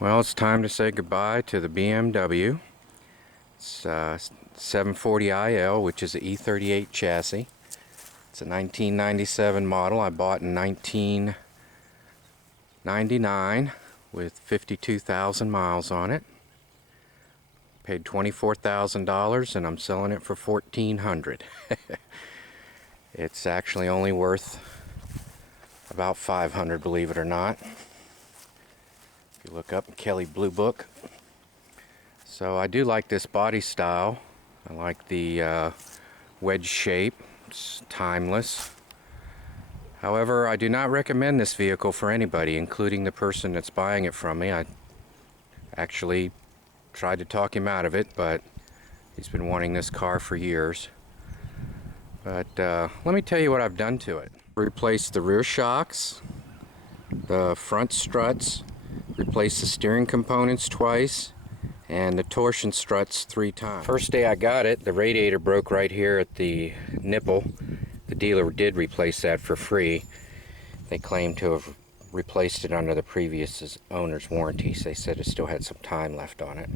Well, it's time to say goodbye to the BMW. It's 740IL, which is an E38 chassis. It's a 1997 model. I bought in 1999 with 52,000 miles on it. Paid $24,000 and I'm selling it for $1,400. It's actually only worth about $500, believe it or not. If you look up Kelly Blue Book. So I do like this body style. I like the wedge shape. It's timeless. However, I do not recommend this vehicle for anybody, including the person that's buying it from me. I actually tried to talk him out of it, but he's been wanting this car for years. But let me tell you what I've done to it. Replaced the rear shocks, the front struts, replaced the steering components twice, and the torsion struts 3 times. First day I got it, the radiator broke right here at the nipple. The dealer did replace that for free. They claimed to have replaced it under the previous owner's warranties. They said it still had some time left on it.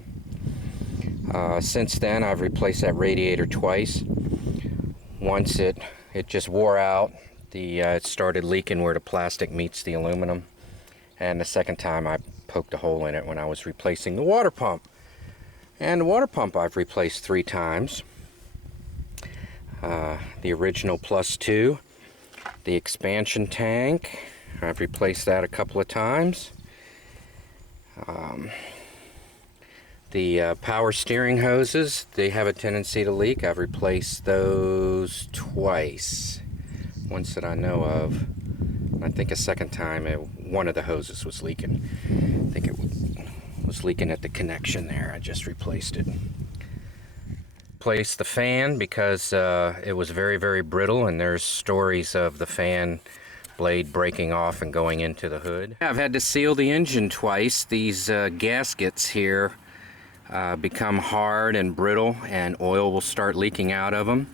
Since then I've replaced that radiator twice. Once it just wore out. It started leaking where the plastic meets the aluminum. And the second time I poked a hole in it when I was replacing the water pump. And the water pump I've replaced 3 times. The original +2. The expansion tank, I've replaced that a couple of times. The power steering hoses, they have a tendency to leak. I've replaced those twice. Once that I know of. I think a second time one of the hoses was leaking. I think it was leaking at the connection there. I just replaced it. Replaced the fan because it was very, very brittle, and there's stories of the fan blade breaking off and going into the hood. I've had to seal the engine twice. These gaskets here become hard and brittle, and oil will start leaking out of them.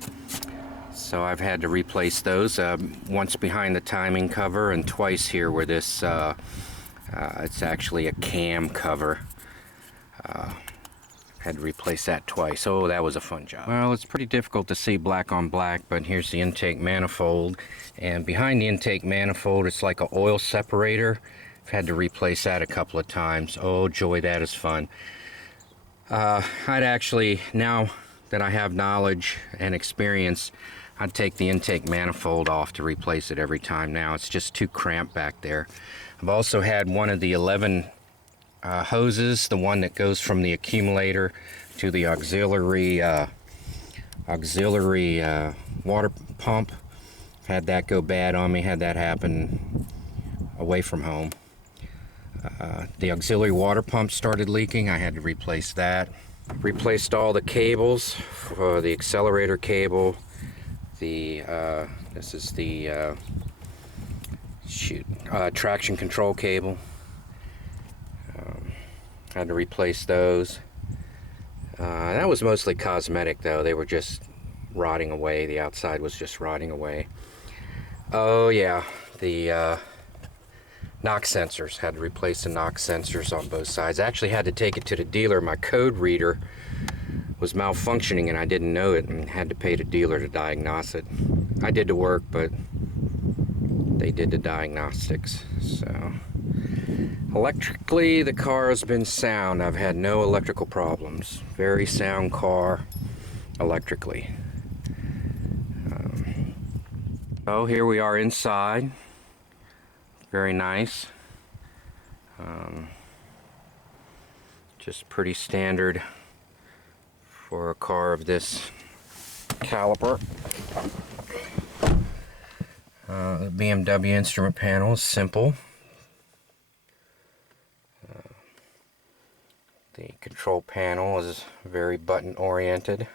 So I've had to replace those, once behind the timing cover and twice here where this, it's actually a cam cover. Had to replace that twice. Oh, that was a fun job. Well, it's pretty difficult to see black on black, but here's the intake manifold. And behind the intake manifold, it's like an oil separator. I've had to replace that a couple of times. Oh, joy, that is fun. I'd actually, now that I have knowledge and experience, I'd take the intake manifold off to replace it every time now. It's just too cramped back there. I've also had one of the 11 hoses, the one that goes from the accumulator to the auxiliary water pump. Had that go bad on me, had that happen away from home. The auxiliary water pump started leaking. I had to replace that. Replaced all the cables for the accelerator cable. This is the traction control cable. Had to replace those. That was mostly cosmetic though. They were just rotting away. The outside was just rotting away. Oh yeah, the knock sensors. Had to replace the knock sensors on both sides. I actually had to take it to the dealer. My code reader was malfunctioning and I didn't know it, and had to pay the dealer to diagnose it. I did the work, but they did the diagnostics. So electrically, the car has been sound. I've had no electrical problems. Very sound car electrically. So here we are inside. Very nice. Just pretty standard for a car of this caliber. The BMW instrument panel is simple. The control panel is very button oriented.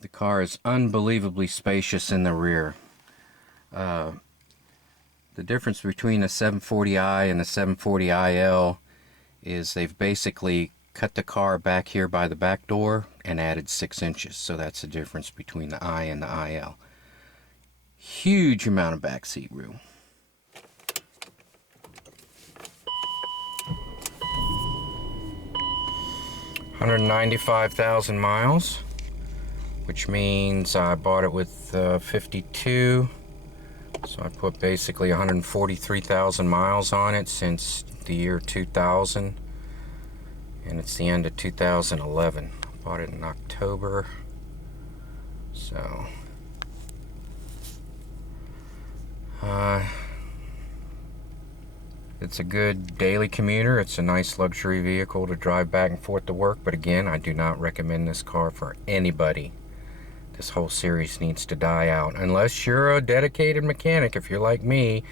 The car is unbelievably spacious in the rear. The difference between the 740i and the 740IL is they've basically cut the car back here by the back door and added 6 inches. So that's the difference between the I and the IL. Huge amount of backseat room. 195,000 miles, which means I bought it with 52. So I put basically 143,000 miles on it since the year 2000, and it's the end of 2011. I bought it in October, so it's a good daily commuter. It's a nice luxury vehicle to drive back and forth to work, but again, I do not recommend this car for anybody. This whole series needs to die out unless you're a dedicated mechanic. If you're like me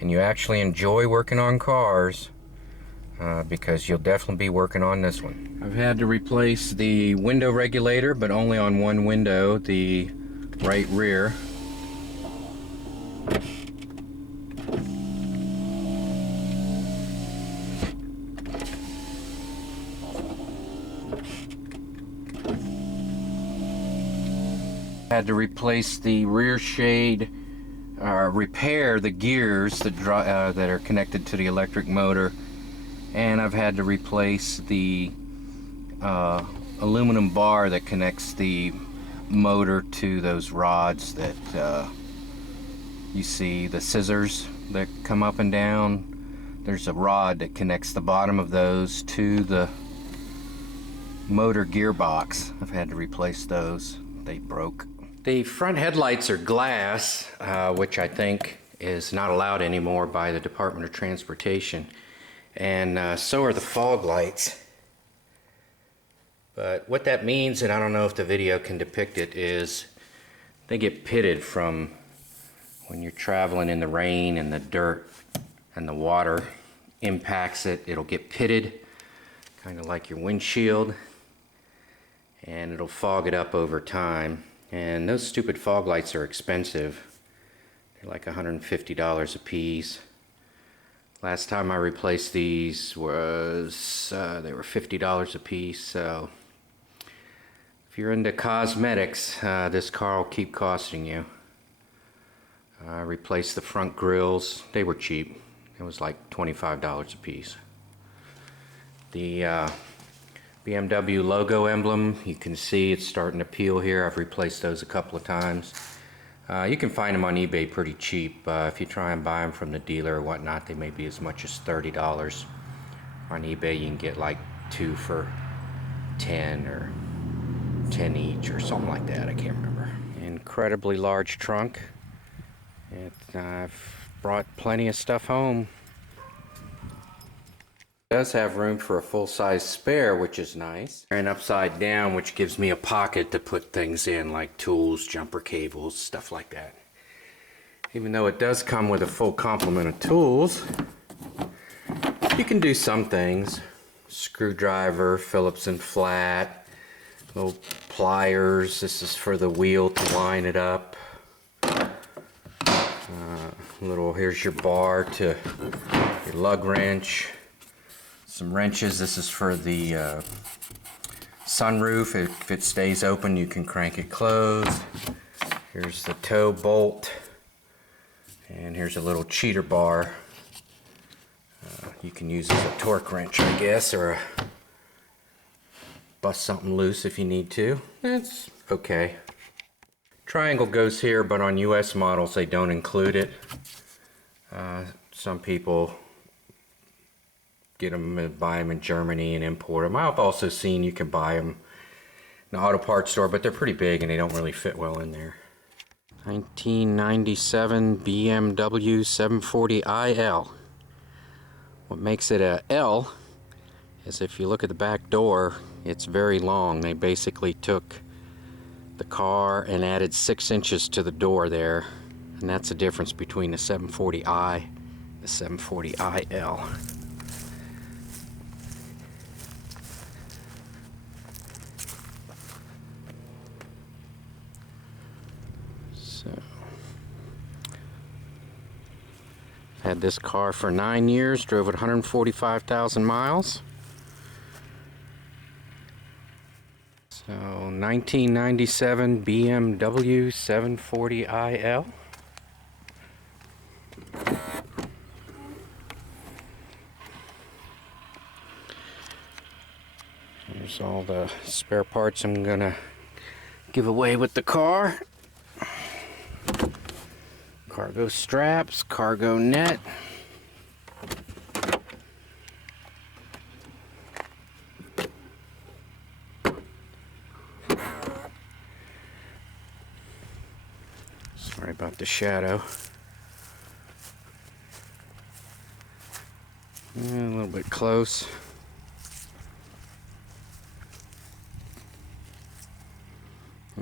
and you actually enjoy working on cars, because you'll definitely be working on this one. I've had to replace the window regulator, but only on one window, the right rear. Had to replace the rear shade, repair the gears that are connected to the electric motor, and I've had to replace the aluminum bar that connects the motor to those rods that you see, the scissors that come up and down. There's a rod that connects the bottom of those to the motor gearbox. I've had to replace those. They broke. The front headlights are glass, which I think is not allowed anymore by the Department of Transportation, and so are the fog lights. But what that means, and I don't know if the video can depict it, is they get pitted from when you're traveling in the rain and the dirt and the water impacts it. It'll get pitted, kind of like your windshield, and it'll fog it up over time. And those stupid fog lights are expensive. They're like $150 a piece. Last time I replaced these was, they were $50 a piece. So if you're into cosmetics, this car will keep costing you. I replaced the front grills. They were cheap. It was like $25 a piece. The Bmw Logo Emblem, you can see it's starting to peel here. I've replaced those a couple of times. You can find them on eBay pretty cheap. If you try and buy them from the dealer or whatnot, they may be as much as $30. On eBay you can get like 2 for 10 or 10 each or something like that. I can't remember. Incredibly large trunk. I've brought plenty of stuff home. It does have room for a full-size spare, which is nice, and upside down, which gives me a pocket to put things in like tools, jumper cables, stuff like that. Even though it does come with a full complement of tools, you can do some things. Screwdriver, Phillips and flat, little pliers. This is for the wheel to line it up. Here's your bar to your lug wrench. Some wrenches. This is for the sunroof. If it stays open, you can crank it closed. Here's the toe bolt, and here's a little cheater bar. You can use as a torque wrench, I guess, or bust something loose if you need to. It's okay. Triangle goes here, but on US models they don't include it. Some people get them and buy them in Germany and import them. I've also seen you can buy them in the auto parts store, but they're pretty big and they don't really fit well in there. 1997 BMW 740iL. What makes it a L is if you look at the back door, it's very long. They basically took the car and added 6 inches to the door there, and that's the difference between the 740i and the 740iL. Had this car for 9 years, drove it 145,000 miles. So 1997 BMW 740iL. There's Here's all the spare parts I'm gonna give away with the car. Cargo straps, cargo net. Sorry about the shadow. A little bit close.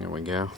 There we go.